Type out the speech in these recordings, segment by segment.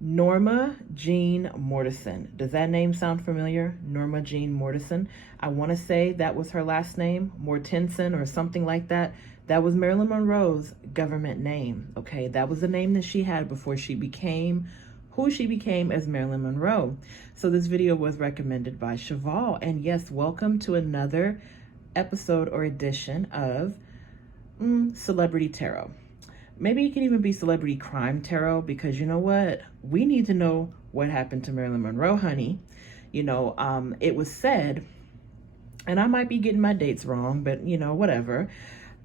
Norma Jean Mortison. Does that name sound familiar? Norma Jean Mortison. I want to say that was her last name, Mortensen or something like that. That was Marilyn Monroe's government name. Okay, that was the name that she had before she became who she became as Marilyn Monroe. So this video was recommended by Cheval. And yes, welcome to another episode or edition of Celebrity Tarot. Maybe it can even be Celebrity Crime Tarot, because you know what? We need to know what happened to Marilyn Monroe, honey. It was said, and I might be getting my dates wrong, but whatever.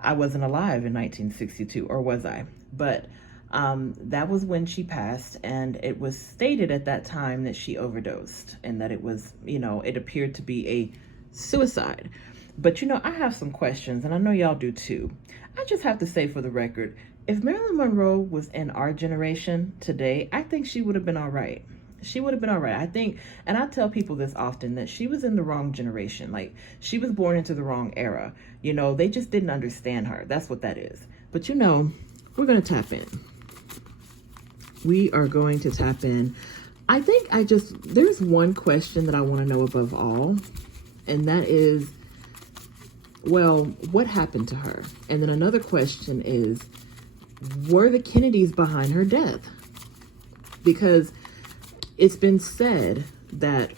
I wasn't alive in 1962, or was I? But that was when she passed, and it was stated at that time that she overdosed, and that it was, it appeared to be a suicide. But I have some questions, and I know y'all do too. I just have to say for the record, if Marilyn Monroe was in our generation today, I think she would have been all right. She would have been all right. I think, and I tell people this often, that she was in the wrong generation. Like, she was born into the wrong era. They just didn't understand her. That's what that is. But we're going to tap in. We are going to tap in. I think there's one question that I want to know above all, and that is, well, what happened to her? And then another question is, were the Kennedys behind her death? Because it's been said that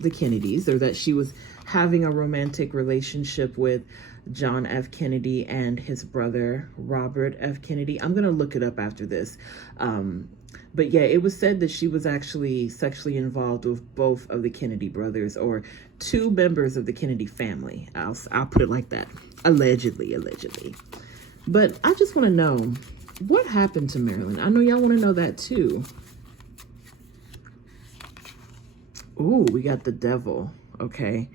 the Kennedys, or that she was having a romantic relationship with John F. Kennedy and his brother, Robert F. Kennedy. I'm going to look it up after this. But yeah, it was said that she was actually sexually involved with both of the Kennedy brothers, or two members of the Kennedy family. I'll put it like that. Allegedly. But I just want to know, what happened to Marilyn? I know y'all want to know that too. Ooh, we got the devil. Okay.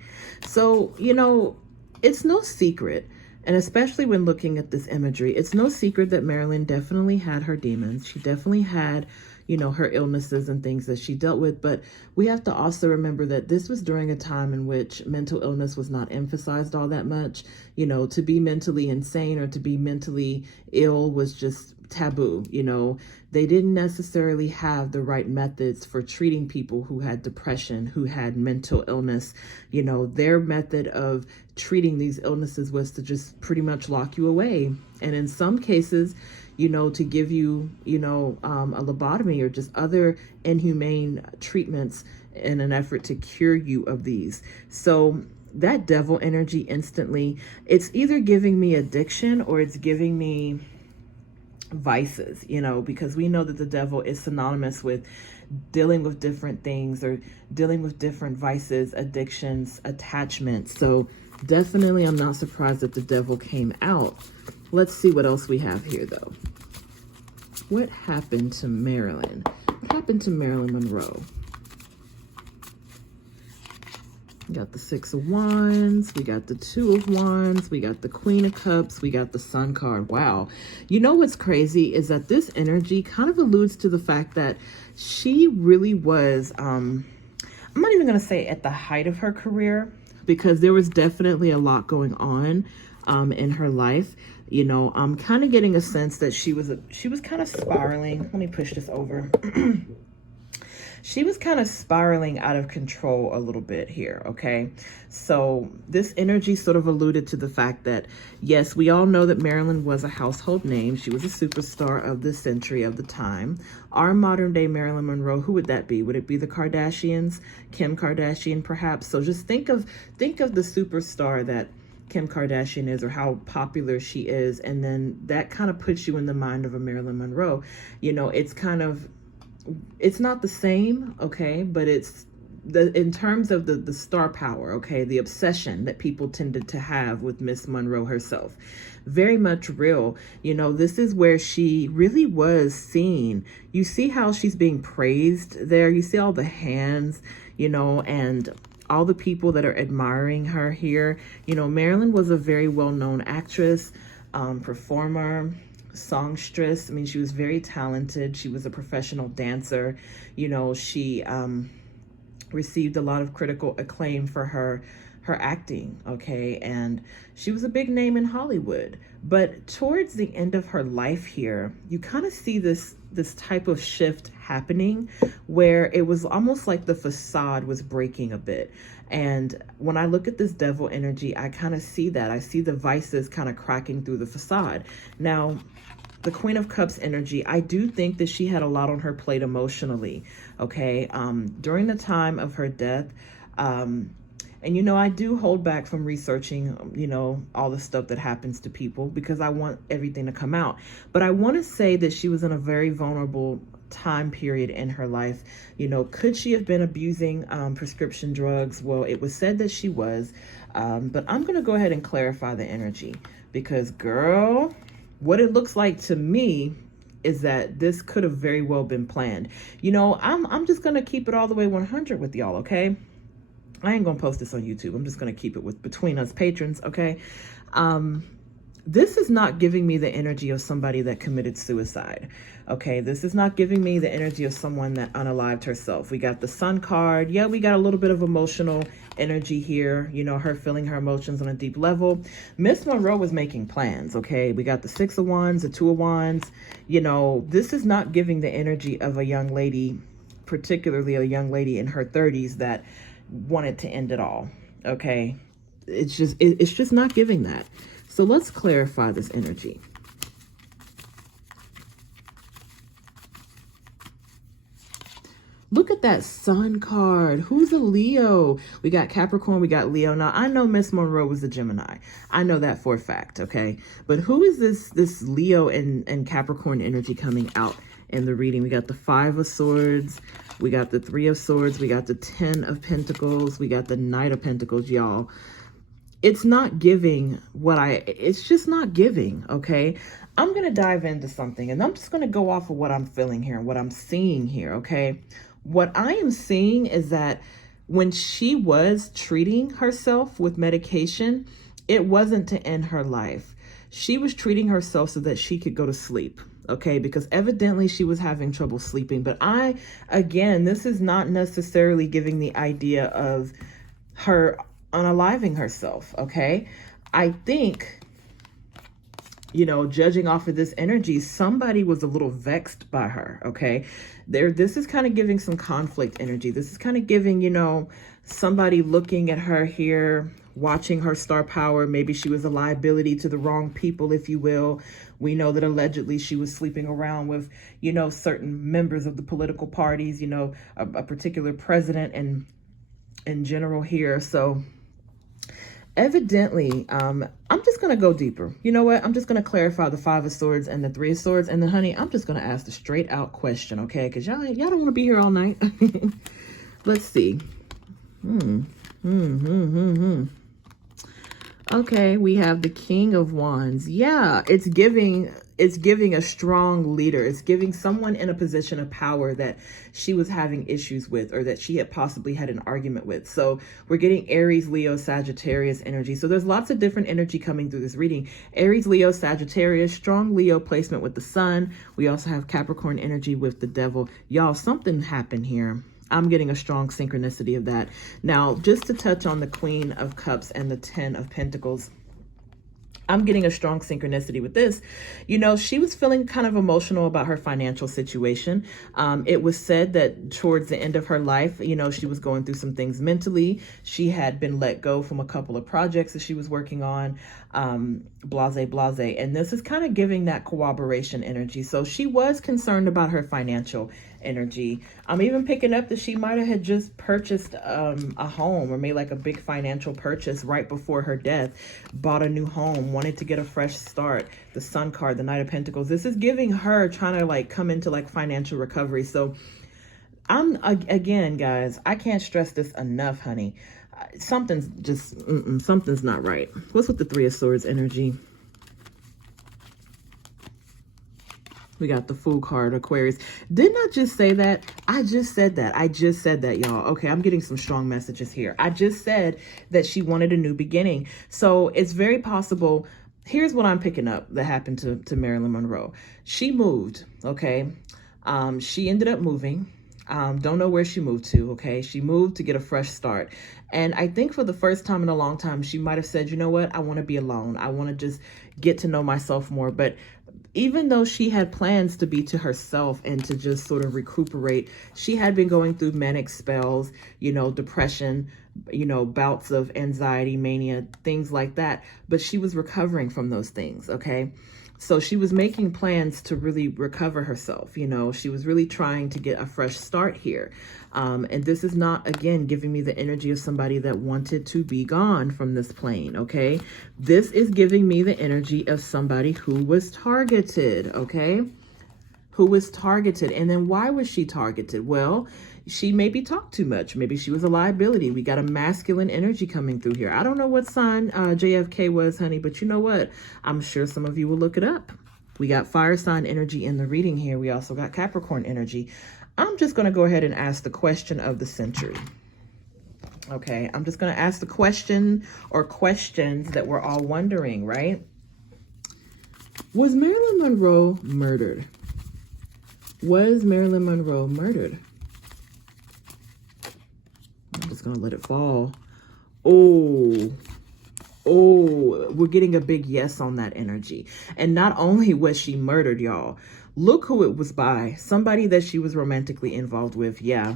So, it's no secret, and especially when looking at this imagery, it's no secret that Marilyn definitely had her demons. She definitely had, her illnesses and things that she dealt with. But we have to also remember that this was during a time in which mental illness was not emphasized all that much. To be mentally insane or to be mentally ill was just taboo. They didn't necessarily have the right methods for treating people who had depression, who had mental illness. Their method of treating these illnesses was to just pretty much lock you away, and in some cases, to give you, a lobotomy or just other inhumane treatments in an effort to cure you of these. So that devil energy instantly, it's either giving me addiction or it's giving me vices, because we know that the devil is synonymous with dealing with different things, or dealing with different vices, addictions, attachments. So definitely, I'm not surprised that the devil came out. Let's see what else we have here, though. What happened to Marilyn? What happened to Marilyn Monroe? We got the Six of Wands, we got the Two of Wands, we got the Queen of Cups, we got the Sun card. Wow. What's crazy is that this energy kind of alludes to the fact that she really was, I'm not even going to say at the height of her career, because there was definitely a lot going on in her life. I'm kind of getting a sense that she was kind of spiraling. Let me push this over. She was kind of spiraling out of control a little bit here, okay? So this energy sort of alluded to the fact that, yes, we all know that Marilyn was a household name. She was a superstar of the century, of the time. Our modern day Marilyn Monroe, who would that be? Would it be the Kardashians? Kim Kardashian, perhaps? So just think of the superstar that Kim Kardashian is, or how popular she is, and then that kind of puts you in the mind of a Marilyn Monroe. It's not the same, okay, but it's in terms of the star power, okay, the obsession that people tended to have with Miss Monroe herself, very much real. This is where she really was seen. You see how she's being praised there. You see all the hands, and all the people that are admiring her here. Marilyn was a very well-known actress, performer, songstress. I mean, she was very talented. She was a professional dancer. She received a lot of critical acclaim for her her acting, okay? And she was a big name in Hollywood. But towards the end of her life here, you kind of see this type of shift happening where it was almost like the facade was breaking a bit. And when I look at this devil energy, I kind of see that. I see the vices kind of cracking through the facade. Now, the Queen of Cups energy, I do think that she had a lot on her plate emotionally, okay? During the time of her death, and you know, I do hold back from researching, you know, all the stuff that happens to people because I want everything to come out. But I want to say that she was in a very vulnerable time period in her life. You know, could she have been abusing prescription drugs? Well, it was said that she was, but I'm going to go ahead and clarify the energy because, girl, what it looks like to me is that this could have very well been planned. You know, I'm just going to keep it all the way 100 with y'all, okay? I ain't gonna post this on YouTube. I'm just gonna keep it with between us patrons, okay? This is not giving me the energy of somebody that committed suicide, okay? This is not giving me the energy of someone that unalived herself. We got the Sun card. Yeah, we got a little bit of emotional energy here. You know, her feeling her emotions on a deep level. Miss Monroe was making plans, okay? We got the Six of Wands, the Two of Wands. You know, this is not giving the energy of a young lady, particularly a young lady in her 30s that wanted to end it all, okay? It's just not giving that. So let's clarify this energy. Look at that Sun card. Who's a Leo? We got Capricorn, we got Leo. Now, I know Miss Monroe was a Gemini. I know that for a fact, okay? But who is this Leo and Capricorn energy coming out in the reading? We got the Five of Swords. We got the Three of Swords. We got the Ten of Pentacles. We got the Knight of Pentacles, y'all. It's not giving it's just not giving, okay? I'm going to dive into something, and I'm just going to go off of what I'm feeling here and what I'm seeing here, okay? What I am seeing is that when she was treating herself with medication, it wasn't to end her life. She was treating herself so that she could go to sleep. Okay, because evidently she was having trouble sleeping. But again, this is not necessarily giving the idea of her unaliving herself, okay? I think, you know, judging off of this energy, somebody was a little vexed by her, okay? This is kind of giving some conflict energy. This is kind of giving, you know, somebody looking at her here, watching her star power. Maybe she was a liability to the wrong people, if you will. We know that allegedly she was sleeping around with, you know, certain members of the political parties, you know, a particular president and in general here. So evidently, I'm just going to go deeper. You know what? I'm just going to clarify the Five of Swords and the Three of Swords. And then, honey, I'm just going to ask the straight out question, okay? Because y'all don't want to be here all night. Let's see. Okay, we have the King of Wands. Yeah, it's giving a strong leader. It's giving someone in a position of power that she was having issues with or that she had possibly had an argument with. So we're getting Aries, Leo, Sagittarius energy. So there's lots of different energy coming through this reading. Aries, Leo, Sagittarius, strong Leo placement with the Sun. We also have Capricorn energy with the Devil. Y'all, something happened here. I'm getting a strong synchronicity of that. Now, just to touch on the Queen of Cups and the Ten of Pentacles, I'm getting a strong synchronicity with this. You know, she was feeling kind of emotional about her financial situation. It was said that towards the end of her life, you know, she was going through some things mentally. She had been let go from a couple of projects that she was working on, blase. And this is kind of giving that cooperation energy. So she was concerned about her financial energy. I'm even picking up that she might have had just purchased a home or made like a big financial purchase right before her death, bought a new home, wanted to get a fresh start. The Sun card, the Knight of Pentacles. This is giving her trying to like come into like financial recovery. So again, guys, I can't stress this enough, honey. Something's just, something's not right. What's with the Three of Swords energy? We got the Fool card, Aquarius. Didn't I just say that? I just said that. I just said that, y'all. Okay, I'm getting some strong messages here. I just said that she wanted a new beginning. So it's very possible. Here's what I'm picking up that happened to Marilyn Monroe. She moved, okay? She ended up moving. Don't know where she moved to, okay? She moved to get a fresh start. And I think for the first time in a long time, she might have said, you know what? I want to be alone. I want to just get to know myself more. But even though she had plans to be to herself and to just sort of recuperate, she had been going through manic spells, you know, depression, you know, bouts of anxiety, mania, things like that. But she was recovering from those things, okay? So she was making plans to really recover herself. You know, she was really trying to get a fresh start here. And this is not, again, giving me the energy of somebody that wanted to be gone from this plane, okay? This is giving me the energy of somebody who was targeted, okay? Who was targeted. And then why was she targeted? Well, she maybe talked too much. Maybe she was a liability. We got a masculine energy coming through here. I don't know what sign JFK was, honey, but you know what? I'm sure some of you will look it up. We got fire sign energy in the reading here. We also got Capricorn energy. I'm just going to go ahead and ask the question of the century. Okay, I'm just going to ask the question or questions that we're all wondering, right? Was Marilyn Monroe murdered? Was Marilyn Monroe murdered? I'm just going to let it fall. Oh, we're getting a big yes on that energy. And not only was she murdered, y'all, look who it was by. Somebody that she was romantically involved with. Yeah,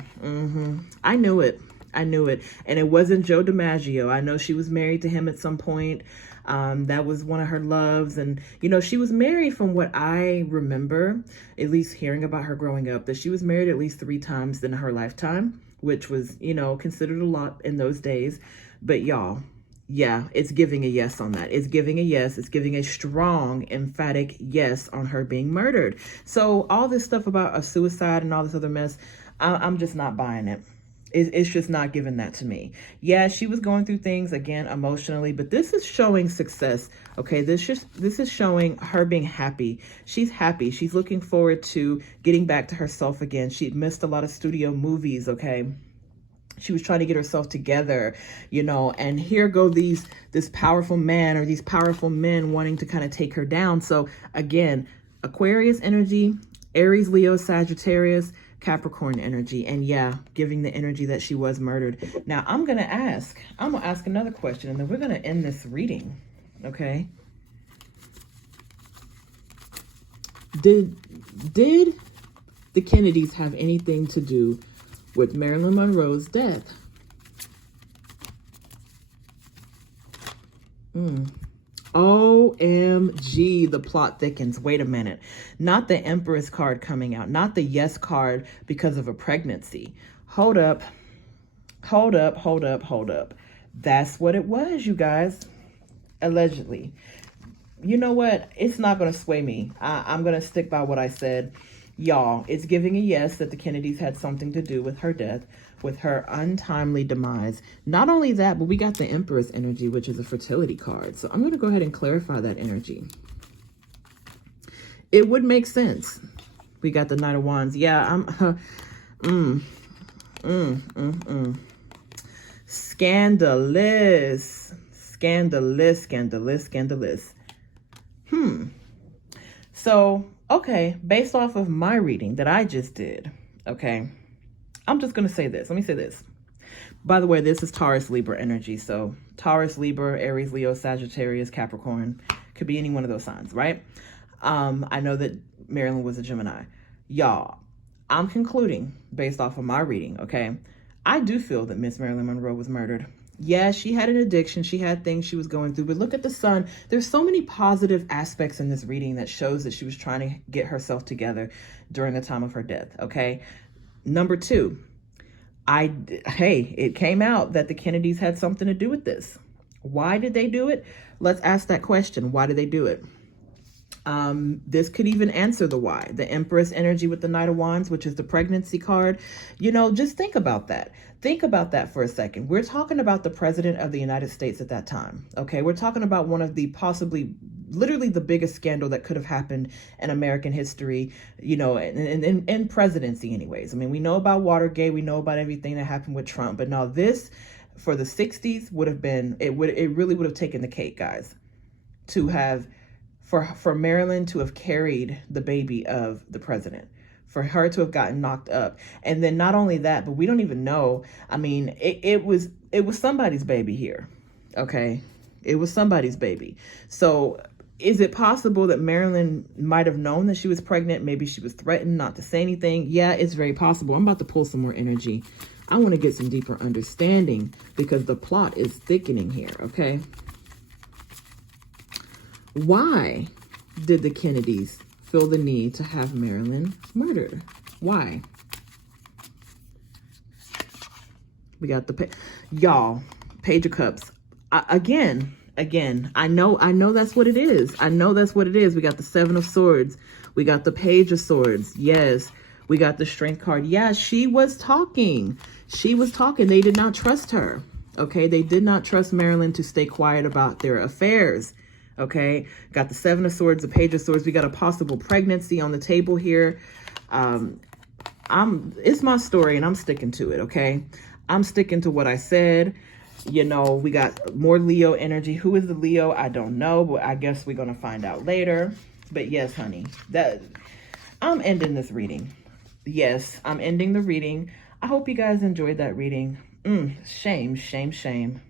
I knew it. I knew it. And it wasn't Joe DiMaggio. I know she was married to him at some point. That was one of her loves. And, you know, she was married, from what I remember, at least hearing about her growing up, that she was married at least 3 times in her lifetime, which was, you know, considered a lot in those days. But y'all, yeah, it's giving a yes on that. It's giving a yes. It's giving a strong, emphatic yes on her being murdered. So all this stuff about a suicide and all this other mess, I'm just not buying it. It's just not giving that to me. Yeah, she was going through things, again, emotionally, but this is showing success, okay? This is showing her being happy. She's happy. She's looking forward to getting back to herself again. She'd missed a lot of studio movies, okay? She was trying to get herself together, you know, and here go this powerful man or these powerful men wanting to kind of take her down. So again, Aquarius energy, Aries, Leo, Sagittarius, Capricorn energy, and yeah, giving the energy that she was murdered. Now I'm gonna ask another question, and then we're gonna end this reading, okay? Did the Kennedys have anything to do with Marilyn Monroe's death? OMG, the plot thickens. Wait a minute. Not the Empress card coming out. Not the yes card because of a pregnancy. Hold up. That's what it was, you guys. Allegedly. You know what? It's not going to sway me. I'm going to stick by what I said. Y'all, it's giving a yes that the Kennedys had something to do with her death, with her untimely demise. Not only that, but we got the Empress energy, which is a fertility card. So I'm going to go ahead and clarify that energy. It would make sense. We got the Knight of Wands. Yeah, Scandalous. So, okay, based off of my reading that I just did, okay, I'm just going to say this. Let me say this. By the way, this is Taurus, Libra energy. So Taurus, Libra, Aries, Leo, Sagittarius, Capricorn. Could be any one of those signs, right? I know that Marilyn was a Gemini. Y'all, I'm concluding based off of my reading, okay? I do feel that Miss Marilyn Monroe was murdered. Yeah, she had an addiction. She had things she was going through. But look at the sun. There's so many positive aspects in this reading that shows that she was trying to get herself together during the time of her death, okay? Number 2, it came out that the Kennedys had something to do with this. Why did they do it? Let's ask that question. Why did they do it? This could even answer the why. The Empress energy with the Knight of Wands, which is the pregnancy card. You know, just think about that. Think about that for a second. We're talking about the president of the United States at that time. Okay, we're talking about one of the possibly, literally the biggest scandal that could have happened in American history, you know, in presidency anyways. I mean, we know about Watergate. We know about everything that happened with Trump. But now this, for the 60s, would have been, it really would have taken the cake, guys, to have, for Marilyn to have carried the baby of the president, for her to have gotten knocked up. And then not only that, but we don't even know. I mean, it was somebody's baby here. Okay. It was somebody's baby. So is it possible that Marilyn might have known that she was pregnant? Maybe she was threatened not to say anything. Yeah, it's very possible. I'm about to pull some more energy. I want to get some deeper understanding because the plot is thickening here, okay? Why did the Kennedys feel the need to have Marilyn murdered? Why? We got the y'all, Page of Cups. Again, I know that's what it is. I know that's what it is. We got the Seven of Swords. We got the Page of Swords. Yes. We got the Strength card. Yeah, she was talking. She was talking. They did not trust her. Okay. They did not trust Marilyn to stay quiet about their affairs. Okay. Got the Seven of Swords, the Page of Swords. We got a possible pregnancy on the table here. It's my story and I'm sticking to it. Okay. I'm sticking to what I said. You know, we got more Leo energy. Who is the Leo? I don't know, but I guess we're going to find out later. But yes, honey, I'm ending this reading. Yes, I'm ending the reading. I hope you guys enjoyed that reading. Shame, shame, shame.